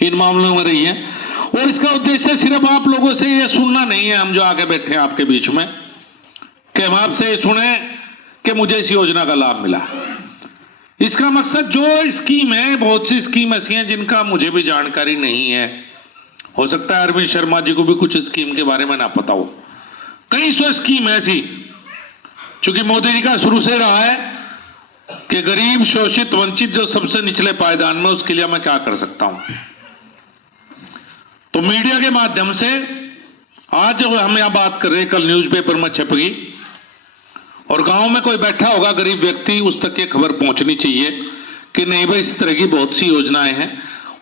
इन मामलों में रही है। और इसका उद्देश्य सिर्फ आप लोगों से ये सुनना नहीं है, हम जो आके बैठे हैं आपके बीच में, कि हम आपसे सुने कि मुझे इस योजना का लाभ मिला। इसका मकसद जो स्कीम है, बहुत सी स्कीम ऐसी हैं जिनका मुझे भी जानकारी नहीं है, हो सकता है अरविंद शर्मा जी को भी कुछ स्कीम के बारे में ना पता हो। कई सौ स्कीम ऐसी, चूंकि मोदी जी का शुरू से रहा है कि गरीब, शोषित, वंचित, जो सबसे निचले पायदान में, उसके लिए मैं क्या कर सकता हूं। तो मीडिया के माध्यम से आज जो हम यहां बात कर रहे हैं, कल न्यूज़पेपर में छपेगी, और गांव में कोई बैठा होगा गरीब व्यक्ति, उस तक ये खबर पहुंचनी चाहिए कि नहीं भाई, इस तरह की बहुत सी योजनाएं हैं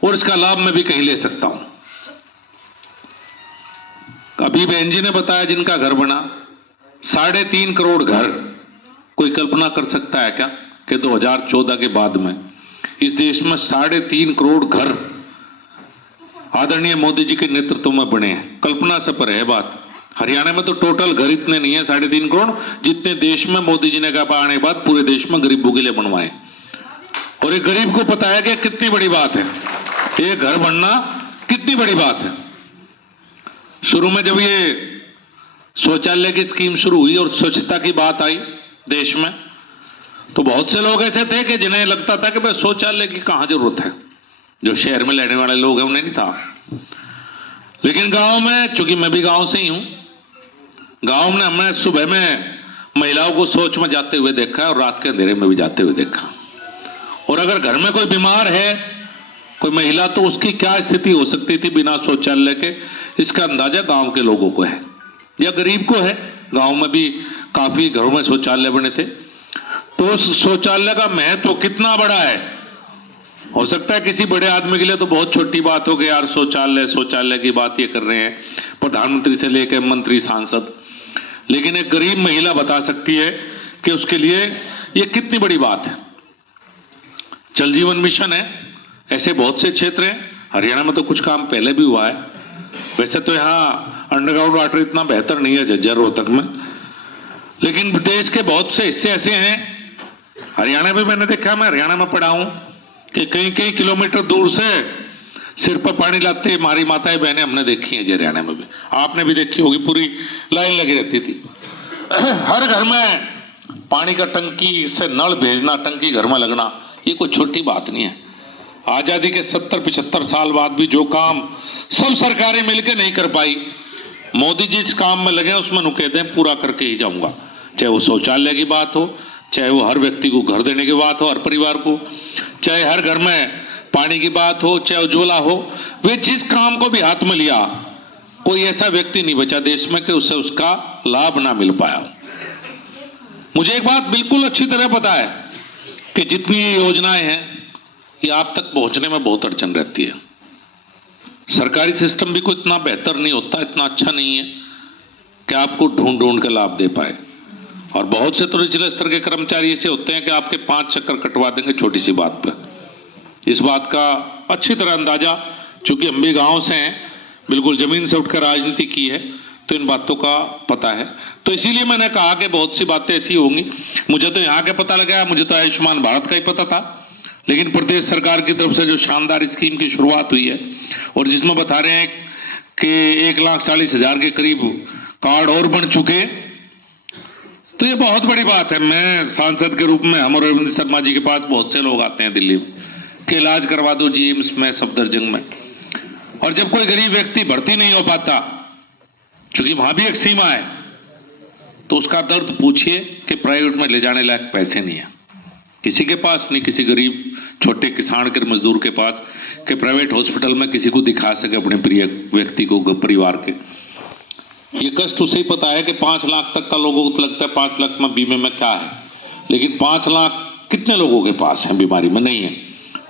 और इसका लाभ मैं भी कहीं ले सकता हूं। अभी बहन जी ने बताया जिनका घर बना 3.5 करोड़ घर, कोई कल्पना कर सकता है क्या कि 2014 के बाद में इस देश में 3.5 करोड़ घर आदरणीय मोदी जी के नेतृत्व में बने हैं। कल्पना से परे है बात। हरियाणा में तो टोटल घर इतने नहीं है 3.5 करोड़, जितने देश में मोदी जी ने कहा आने के बाद पूरे देश में गरीबों के लिए बनवाए। और एक गरीब को पता है कि कितनी बड़ी बात है ये घर बनना, कितनी बड़ी बात है। शुरू में जब ये शौचालय की स्कीम शुरू हुई और स्वच्छता की बात आई देश में, तो बहुत से लोग ऐसे थे कि जिन्हें लगता था कि भाई शौचालय की कहां जरूरत है, जो शहर में रहने वाले लोग हैं उन्हें नहीं था। लेकिन गांव में, चूंकि मैं भी गांव से ही हूं, गांव में हमने सुबह में महिलाओं को शौच में जाते हुए देखा और रात के अंधेरे में भी जाते हुए देखा। और अगर घर में कोई बीमार है, कोई महिला, तो उसकी क्या स्थिति हो सकती थी बिना शौचालय के, इसका अंदाजा गांव के लोगों को है या गरीब को है। गांव में भी काफी घरों में शौचालय बने थे। तो उस शौचालय का महत्व कितना बड़ा है। हो सकता है किसी बड़े आदमी के लिए तो बहुत छोटी बात हो कि यार शौचालय की बात ये कर रहे हैं प्रधानमंत्री से लेकर मंत्री, सांसद, लेकिन एक गरीब महिला बता सकती है कि उसके लिए ये कितनी बड़ी बात है। जल जीवन मिशन है, ऐसे बहुत से क्षेत्र हैं। हरियाणा में तो कुछ काम पहले भी हुआ है। वैसे तो यहाँ अंडरग्राउंड वाटर इतना बेहतर नहीं है झज्जर, रोहतक में, लेकिन देश के बहुत से हिस्से ऐसे हैं। हरियाणा में मैंने देखा, मैं हरियाणा में पढ़ा हूं कि कई कई किलोमीटर दूर से सिर पर पानी लाते हमारी माताएं बहनें हमने देखी हैं। हरियाणा में भी आपने भी देखी होगी, पूरी लाइन लगी रहती थी। हर घर में पानी का टंकी से नल भेजना, टंकी घर में लगना, ये कोई छोटी बात नहीं है। आजादी के 70-75 साल बाद भी जो काम सब सरकारें मिलकर नहीं कर पाई, मोदी जी इस काम में लगे, उसमें नुकेते हैं पूरा करके ही जाऊंगा। चाहे वो शौचालय की बात हो, चाहे वो हर व्यक्ति को घर देने की बात हो, हर परिवार को, चाहे हर घर में पानी की बात हो, चाहे उज्ज्वला हो, वे जिस काम को भी हाथ में लिया, कोई ऐसा व्यक्ति नहीं बचा देश में कि उससे उसका लाभ ना मिल पाया। मुझे एक बात बिल्कुल अच्छी तरह पता है कि जितनी ये योजनाएं हैं, ये आप तक पहुंचने में बहुत अड़चन रहती है। सरकारी सिस्टम भी कोई इतना बेहतर नहीं होता, इतना अच्छा नहीं है कि आपको ढूंढ ढूंढ कर लाभ दे पाए। और बहुत से तो निचले स्तर के कर्मचारी ऐसे होते हैं कि आपके 5 चक्कर कटवा देंगे छोटी सी बात पर। इस बात का अच्छी तरह अंदाजा, चूंकि हम भी गांव से हैं, बिल्कुल जमीन से उठकर राजनीति की है, तो इन बातों का पता है। तो इसीलिए मैंने कहा कि बहुत सी बातें ऐसी होंगी। मुझे तो यहाँ का पता लगा, मुझे तो आयुष्मान भारत का ही पता था, लेकिन प्रदेश सरकार की तरफ से जो शानदार स्कीम की शुरुआत हुई है और जिसमें बता रहे हैं कि 1,40,000 के करीब कार्ड और बन चुके, तो ये बहुत बड़ी बात है। मैं सांसद के रूप में, हम और अरविंद शर्मा जी के पास बहुत से लोग आते हैं दिल्ली में कि इलाज करवा दो जी एम्स में, सफदरजंग में, और जब कोई गरीब व्यक्ति भर्ती नहीं हो पाता, क्योंकि वहां भी एक सीमा है, तो उसका दर्द पूछिए कि प्राइवेट में ले जाने लायक पैसे नहीं है किसी के पास, नहीं किसी गरीब छोटे किसान के मजदूर के पास कि प्राइवेट हॉस्पिटल में किसी को दिखा सके अपने प्रिय व्यक्ति को, परिवार के। ये कष्ट उसे ही पता है कि 5 लाख तक का लोगों को लगता है 5 लाख में बीमे में क्या है, लेकिन 5 लाख कितने लोगों के पास है बीमारी में? नहीं है।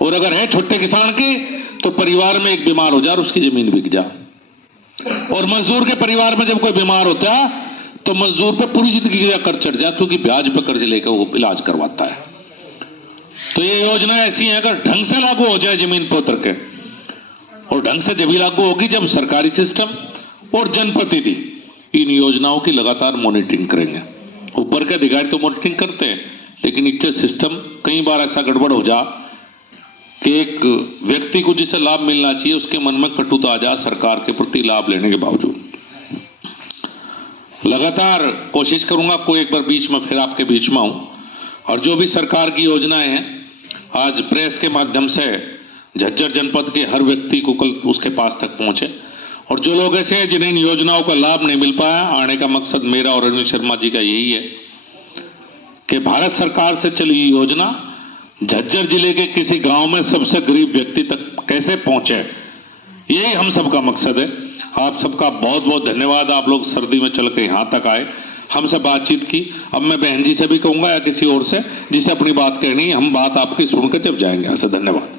और अगर है छोटे किसान के, तो परिवार में एक बीमार हो जाए और उसकी जमीन बिक जाए। और मजदूर के परिवार में जब कोई बीमार होता है तो मजदूर पे पूरी जिंदगी का कर्ज चढ़ जाए, क्योंकि ब्याज पर कर्ज लेकर वो इलाज करवाता है। तो ये योजना ऐसी है, अगर ढंग से लागू हो जाए जमीन पर उतर के, और ढंग से जब लागू होगी जब सरकारी सिस्टम और जनप्रतिनिधि इन योजनाओं की लगातार मॉनिटरिंग करेंगे। ऊपर के अधिकारी तो मॉनिटरिंग करते हैं, लेकिन नीचे सिस्टम कई बार ऐसा गड़बड़ हो जा कि एक व्यक्ति को जिसे लाभ मिलना चाहिए उसके मन में कटुता आ जाए सरकार के प्रति लाभ लेने के बावजूद। लगातार कोशिश करूंगा कोई एक बार बीच में फिर आपके बीच में आऊं और जो भी सरकार की योजनाएं हैं आज प्रेस के माध्यम से झज्जर जनपद के हर व्यक्ति को कल उसके पास तक पहुंचे। और जो लोग ऐसे हैं जिन्हें इन योजनाओं का लाभ नहीं मिल पाया, आने का मकसद मेरा और अरविंद शर्मा जी का यही है कि भारत सरकार से चली योजना झज्जर जिले के किसी गांव में सबसे गरीब व्यक्ति तक कैसे पहुंचे, यही हम सबका मकसद है। आप सबका बहुत बहुत धन्यवाद, आप लोग सर्दी में चल के यहां तक आए, हमसे बातचीत की। अब मैं बहन जी से भी कहूंगा या किसी और से जिसे अपनी बात कहनी है, हम बात आपकी सुनकर जब जाएंगे। ऐसे धन्यवाद।